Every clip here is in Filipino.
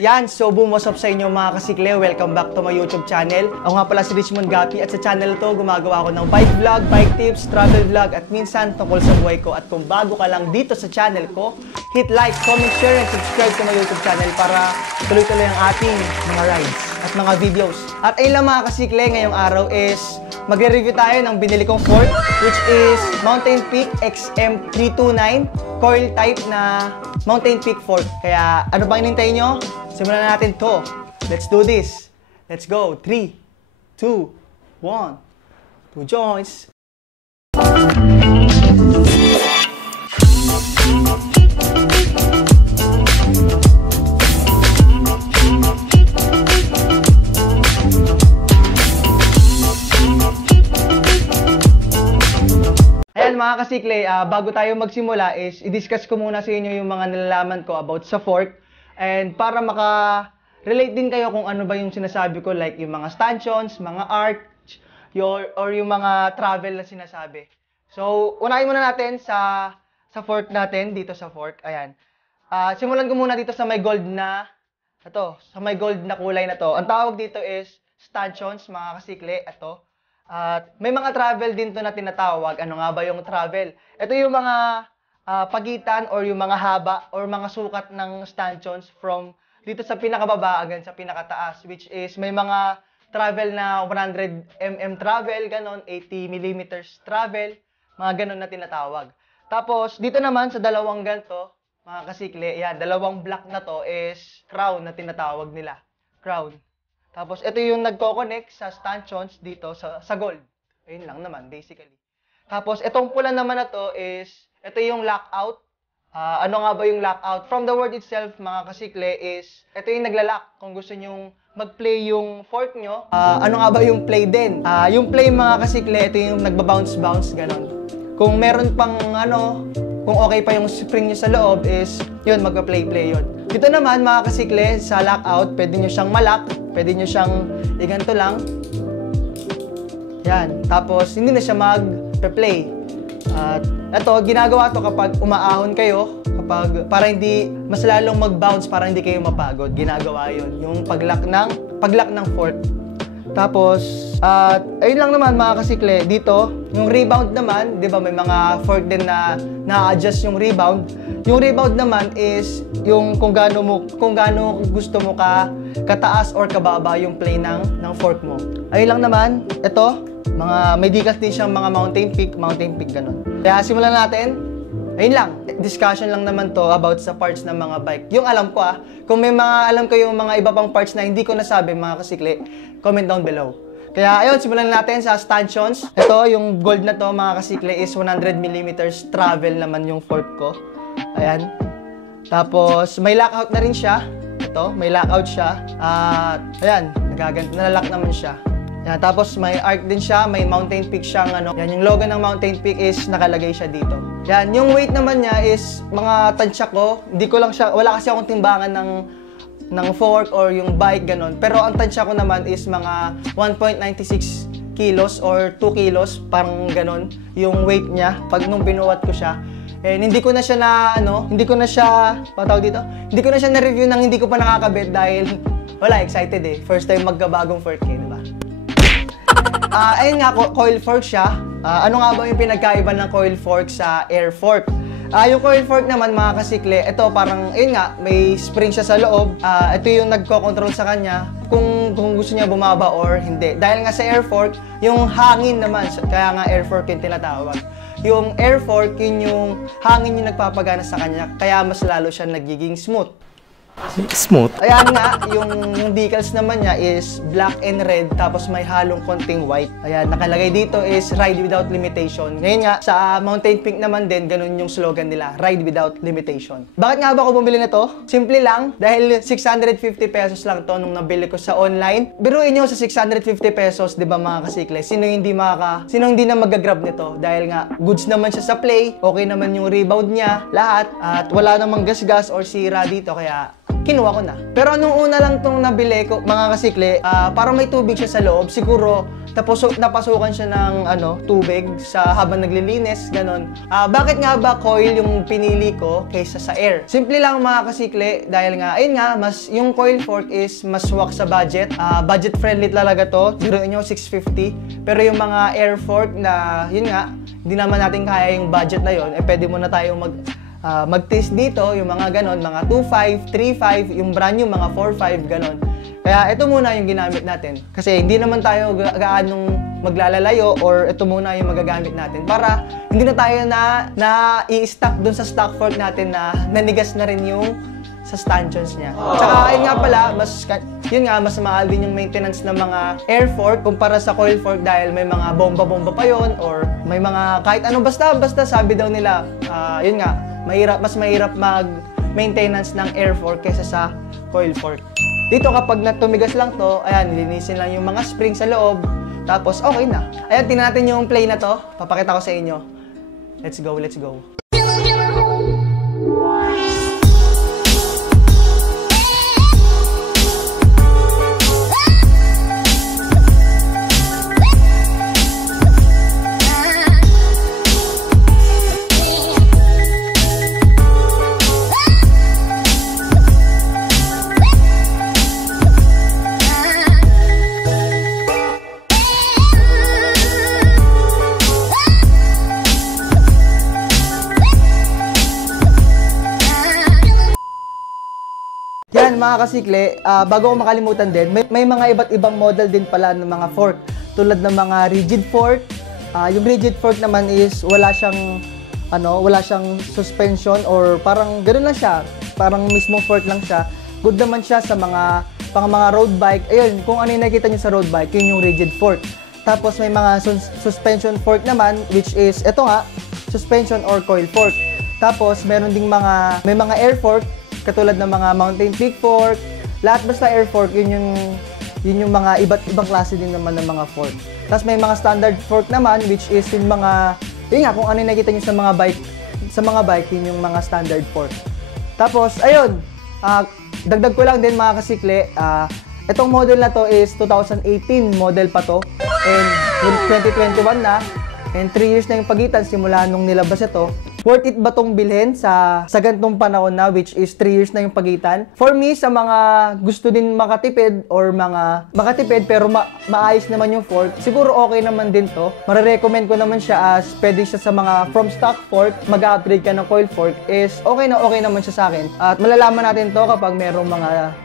Yan, so boom, what's up sa inyo mga kasikle? Welcome back to my YouTube channel. Ako nga pala si Richmond Gapi at sa channel to gumagawa ako ng bike vlog, bike tips, travel vlog at minsan tungkol sa buhay ko. At kung bago ka lang dito sa channel ko, hit like, comment, share and subscribe to my YouTube channel para tuloy-tuloy ang ating mga rides at mga videos. At ayun lang mga kasikle, ngayong araw is magre-review tayo ng binili kong fork which is Mountain Peak XM329 coil type na Mountain Peak fork. Kaya ano bang hinintay nyo? Simulan na natin to. Let's do this. Let's go. 3, 2, 1. 2 joints. Ayan mga kasikle, bago tayo magsimula is i-discuss ko muna sa inyo yung mga nalalaman ko about sa fork. And para maka-relate din kayo kung ano ba yung sinasabi ko, like yung mga stanchions, mga arch, or yung mga travel na sinasabi. So, unahin muna natin sa fork natin, dito sa fork. Ayan. Simulan ko muna dito sa may gold na, sa may gold na kulay na to. Ang tawag dito is stanchions, mga kasikle. Ito. At may mga travel din to na tinatawag. Ano nga ba yung travel? Ito yung mga pagitan or yung mga haba or mga sukat ng stanchions from dito sa pinakababa hanggang sa pinakataas, which is may mga travel na 100 mm travel, ganon, 80 mm travel, mga ganon na tinatawag. Tapos dito naman sa dalawang ganito, mga kasikle, yan, dalawang block na to is crown na tinatawag nila. Crown. Tapos ito yung nagko-connect sa stanchions dito sa gold. Ayun lang naman basically. Tapos itong pula naman na to is ito yung lockout. Ano nga ba yung lockout? From the word itself, mga kasikle, is ito yung nagla-lock. Kung gusto nyong mag-play yung fork nyo, ano nga ba yung play din? Yung play, mga kasikle, ito yung nagba-bounce-bounce, ganon. Kung meron pang kung okay pa yung spring nyo sa loob is, yun, magpa-play-play yun. Dito naman, mga kasikle, sa lockout, pwede nyo siyang malak, pwede nyo siyang iganto lang. Yan. Tapos, hindi na siya mag-play. At ito, ginagawa to kapag umaahon kayo, para hindi mas lalong mag-bounce, para hindi kayo mapagod. Ginagawa yun, yung pag-lock ng fork. Tapos, ayun lang naman mga kasikle, dito, yung rebound naman, di ba may mga fork din na na-adjust yung rebound. Yung rebound naman is yung kung gaano gusto mo kataas or kababa yung play ng fork mo. Ayun lang naman, ito, may decals din siyang mga Mountain Peak ganun. Kaya simulan natin. Ayun lang, discussion lang naman to about sa parts ng mga bike. Yung alam ko kung may mga alam ko yung mga iba pang parts na hindi ko nasabi mga kasikle, comment down below. Kaya ayun, simulan natin sa stanchions. Ito, yung gold na to mga kasikle is 100 mm travel naman yung fork ko. Ayan. Tapos, may lockout na rin siya. Ito, may lockout siya. Ayan, nalalock naman siya. Yan, tapos may arc din siya, may Mountain Peak siyang yan, yung logo ng Mountain Peak is nakalagay siya dito. Yan, yung weight naman niya is mga tansya ko, wala kasi akong timbangan ng fork or yung bike, ganon. Pero ang tansya ko naman is mga 1.96 kilos or 2 kilos, parang ganon, yung weight niya pag nung binuhat ko siya. And hindi ko na siya na-review nang hindi ko pa nakakabit dahil wala, excited first time magkabagong fork diba? Ayun nga, coil fork siya. Ano nga ba yung pinagkaiba ng coil fork sa air fork? Yung coil fork naman mga kasikle, ito parang, ayun nga, may spring siya sa loob. Ito yung nagko-control sa kanya kung gusto niya bumaba or hindi. Dahil nga sa air fork, yung hangin naman, kaya nga air fork yung tinatawag. Yung air fork, yun yung hangin yung nagpapagana sa kanya, kaya mas lalo siya nagiging smooth. Smooth? Ayan nga, yung decals naman niya is black and red, tapos may halong konting white. Ayan, nakalagay dito is Ride Without Limitation. Ngayon nga, sa Mountain Peak naman din, ganun yung slogan nila, Ride Without Limitation. Bakit nga ba ako bumili nito? Simple lang, dahil 650 pesos lang to nung nabili ko sa online. Biruin nyo sa 650 pesos, di ba mga kasikle? Sino hindi na magagrab nito? Dahil nga, goods naman siya sa play, okay naman yung rebound niya, lahat, at wala namang gasgas or sira dito, kaya kinuha ko na. Pero nung una lang tong nabili ko, mga kasikli, parang may tubig siya sa loob. Siguro, tapos napasukan siya ng tubig sa habang naglilinis, ganon. Bakit nga ba coil yung pinili ko kaysa sa air? Simple lang mga kasikli, dahil nga, ayun nga, yung coil fork is mas swak sa budget. Budget friendly talaga to, biruin nyo 650. Pero yung mga air fork na, yun nga, hindi naman natin kaya yung budget na yun, pwede muna tayong mag-taste dito, yung mga ganon, mga 2.5, 3.5, yung brand new, mga 4.5, ganon. Kaya ito muna yung ginamit natin. Kasi hindi naman tayo gaanong maglalalayo or ito muna yung magagamit natin para hindi na tayo na i-stack dun sa stock fork natin na nanigas na rin yung sa stanchions niya. Tsaka ayun nga pala, mas mahal din yung maintenance ng mga air fork kumpara sa coil fork dahil may mga bomba-bomba pa yon or may mga kahit ano basta sabi daw nila, yun nga, mas mahirap mag-maintenance ng air fork kaysa sa coil fork. Dito kapag natumigas lang to, ayan, linisin lang yung mga spring sa loob, tapos okay na. Ayan, tingnan natin yung play na to. Papakita ko sa inyo. Let's go, let's go. Yan mga kasikli, bago ko makalimutan din, may mga iba't ibang model din pala ng mga fork. Tulad ng mga rigid fork. Yung rigid fork naman is wala siyang suspension or parang ganoon lang siya. Parang mismong fork lang siya. Good naman siya sa mga road bike. Ayun, kung ano yung nakita niyo sa road bike, yun yung rigid fork. Tapos may mga suspension fork naman, which is, eto nga, suspension or coil fork. Tapos meron ding may mga air fork, katulad ng mga mountain peak fork, lahat basta air fork, yun yung mga iba't ibang klase din naman ng mga fork. Tapos may mga standard fork naman, which is yung mga, yun nga, kung ano yung nakita nyo sa mga bike, yun yung mga standard fork. Tapos, ayun, dagdag ko lang din mga kasikli, itong model na to is 2018 model pa to, and 2021 na, and 3 years na yung pagitan simula nung nilabas ito. Worth it ba tong bilhin sa ganitong panahon na, which is 3 years na yung pagitan? For me, sa mga gusto din makatipid or makatipid pero maayos naman yung fork, siguro okay naman din to. Marirecommend ko naman siya as pwede siya sa mga from stock fork, mag-upgrade ka ng coil fork is okay naman siya sa akin. At malalaman natin to kapag merong mga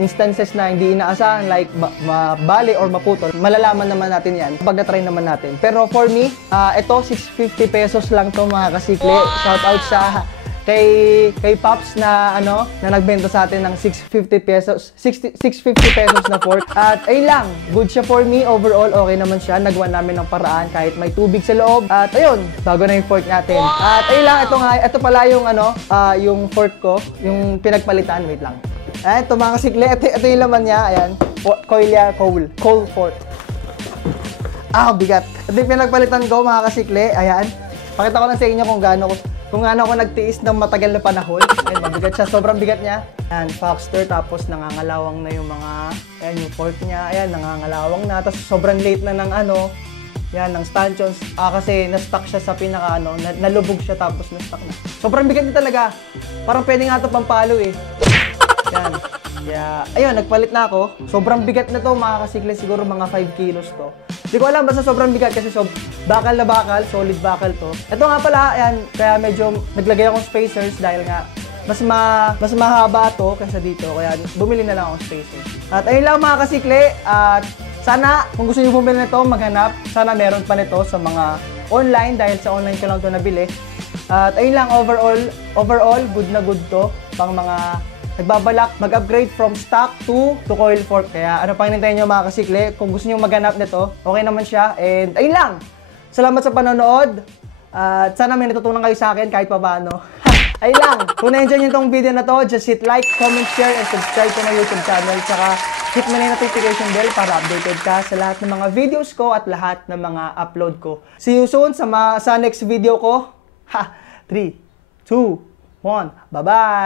instances na hindi inaasahan like mabali or maputol, malalaman naman natin yan pag na-try naman natin. Pero for me, ito 650 pesos lang to mga kasikli. Shout out sa kay Pops na nagbenta sa atin ng 650 pesos na fork. At ayun lang, good siya for me overall, okay naman siya. Nagawa namin ng paraan kahit may tubig sa loob. At ayun, bago na yung fork natin. At ayun lang, ito pala yung yung fork ko, yung pinagpalitan, wait lang. Ayan, ito mga kasikli, ito yung laman niya, ayan, coil fork. Bigat. Ito yung pinagpalitan ko mga kasikli, ayan. Pakita ko lang sa inyo kung gaano ako nagtiis ng matagal na panahon. Ayan, mabigat siya, sobrang bigat niya. Ayan, Foxter, tapos nangangalawang na yung ayan, yung fork niya, ayan, nangangalawang na, tapos sobrang late na ng yan, ng stanchions, kasi na-stuck siya sa nalubog siya tapos na-stuck na. Sobrang bigat niya talaga, parang pwede nga ito pampalo eh. Yan. Kaya, ayun, nagpalit na ako. Sobrang bigat na to mga kasikli, siguro mga 5 kilos to. Hindi ko alam, basta sobrang bigat kasi bakal na bakal, solid bakal to. Ito nga pala, ayan, kaya medyo naglagay akong spacers dahil nga mas mahaba to kaysa dito. Kaya bumili na lang akong spacers. At ayun lang mga kasikli, at sana kung gusto niyo bumili nito, maghanap. Sana meron pa nito sa mga online dahil sa online ko lang to nabili. At ayun lang, overall, good na good to pang mga nagbabalak mag-upgrade from stock to coil fork. Kaya ano pang hintayin nyo mga kasikli, kung gusto nyo maghanap nito, okay naman siya. And ayun lang, salamat sa panonood. At sana may natutunan kayo sa akin kahit pa paano. Ayun lang, kung na-enjoy nyo itong video na to, just hit like, comment, share, and subscribe to my YouTube channel. Tsaka hit mo na yung notification bell para updated ka sa lahat ng mga videos ko at lahat ng mga upload ko. See you soon sa next video ko. 3, 2, 1, bye-bye!